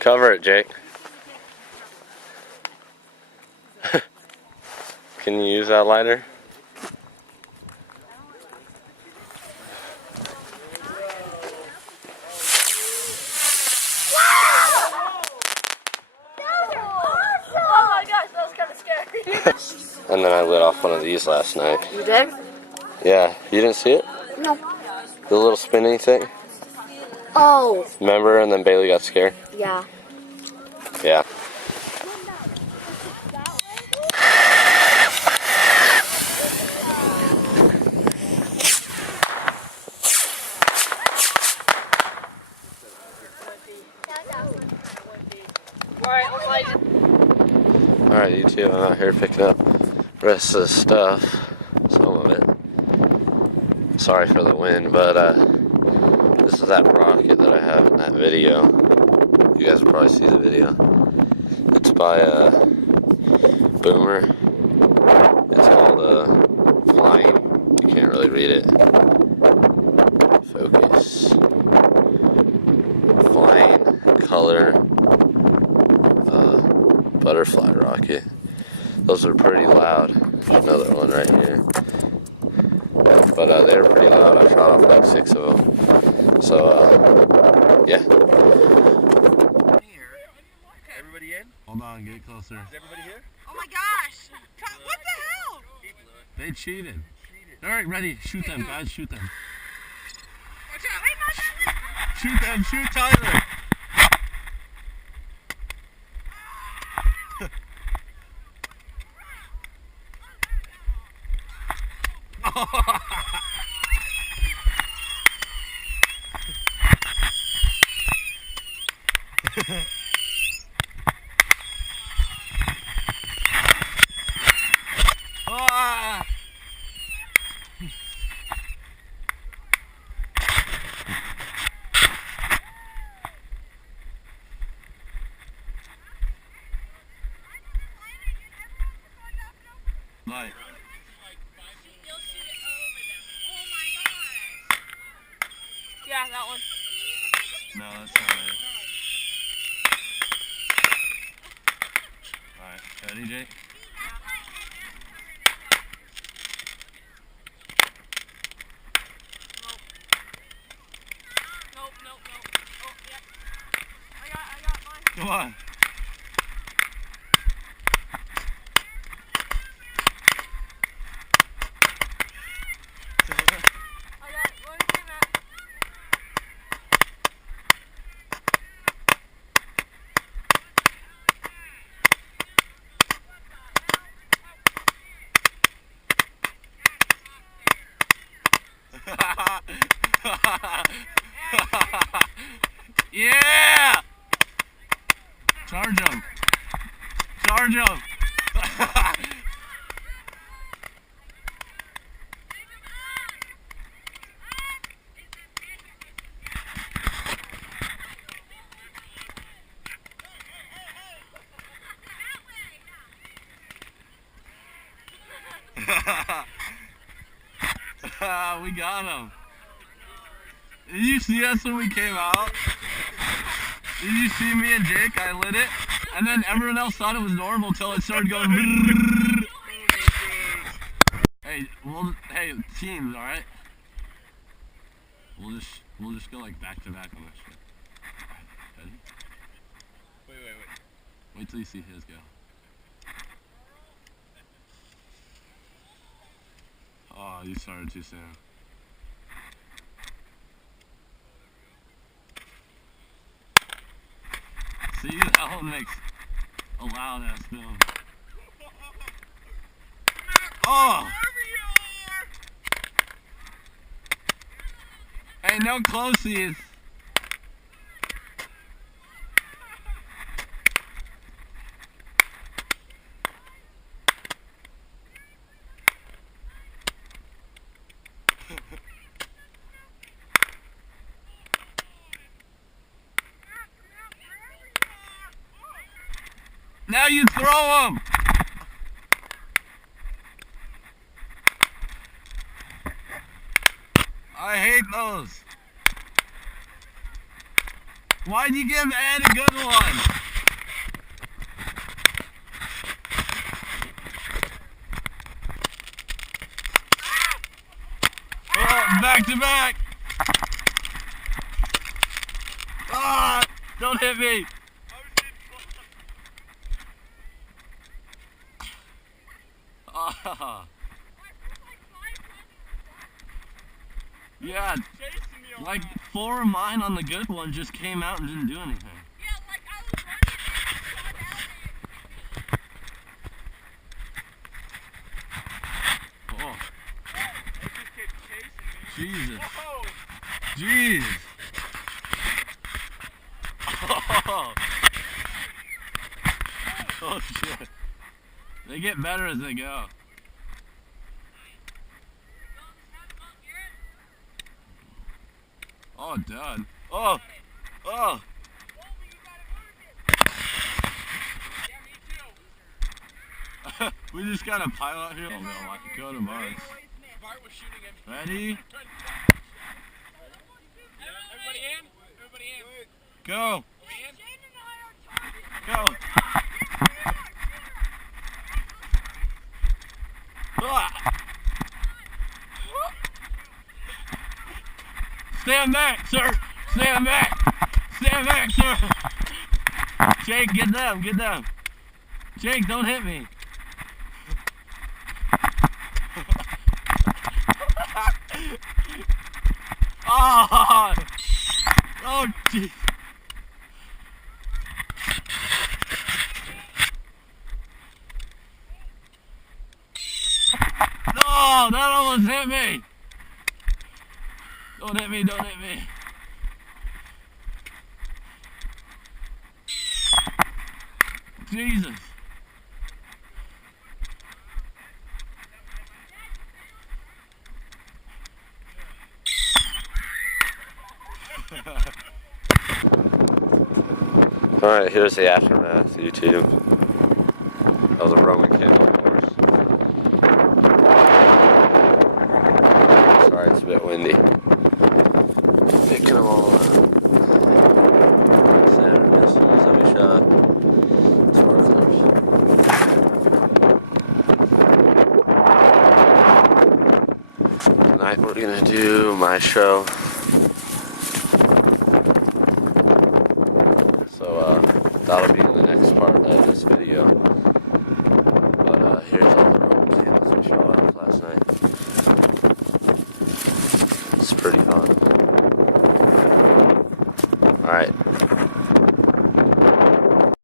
Cover it, Jake. Can you use that lighter? And then I lit off one of these last night. You did? Yeah, you didn't see it? No. The little spinning thing? Oh. Remember? And then Bailey got scared? Yeah. Yeah. Alright, you two, I'm out here picking up the rest of the stuff. Some of it. Sorry for the wind, but this is that rocket that I have in that video. You guys will probably see the video. It's by Boomer. It's called Flying. You can't really read it. Focus. Flying color butterfly rocket. Those are pretty loud. There's another one right here. But they were pretty loud. I shot off like 6 of them. So, yeah. Everybody in? Hold on, get closer. Is everybody here? Oh my gosh! What the hell? They cheated. Alright, ready. Shoot them, guys. Shoot them. Watch out! Wait, not that. Shoot them. Shoot Tyler. Ah! Light. Yeah, that one. No, that's not it. Alright, ready, Jake? Nope. Oh, yeah. I got mine. Come on. Yeah! Charge him. Charge him. We got him. Did you see us when we came out? Did you see me and Jake? I lit it, and then everyone else thought it was normal until it started going. Hey, teams, all right? We'll just go like back to back on this shit. Ready? Wait. Wait till you see his go. Oh, you started too soon. See, that one makes a loud ass film. Oh! Hey, no closies. Now you throw them. I hate those. Why'd you give Ed a good one? Oh, back to back. Ah, don't hit me. Ah. Yeah, like 4 of mine on the good one just came out and didn't do anything. Yeah, like I was running and Oh, it just kept chasing me. Jesus. Whoa! Jeez. Oh. Oh shit. They get better as they go. Oh, done. Oh. Oh. We just got a pilot here. Oh no, go to Mars. Bart was shooting at me. Ready? Everybody in? Everybody in? Go. Go. Ah. Stand back, sir. Stand back. Stand back, sir. Jake, get down. Get down. Jake, don't hit me. Oh, oh, geez. No, that almost hit me. Don't hit me, don't hit me. Jesus. Alright, here's the aftermath, YouTube. That was a Roman candle horse. Sorry, it's a bit windy. Picking them all up. Center missiles that we shot. Sparklers. Tonight we're gonna do my show. That'll be in the next part of this video. But here's all the Roman candles we shot off last night. It's pretty fun. Alright,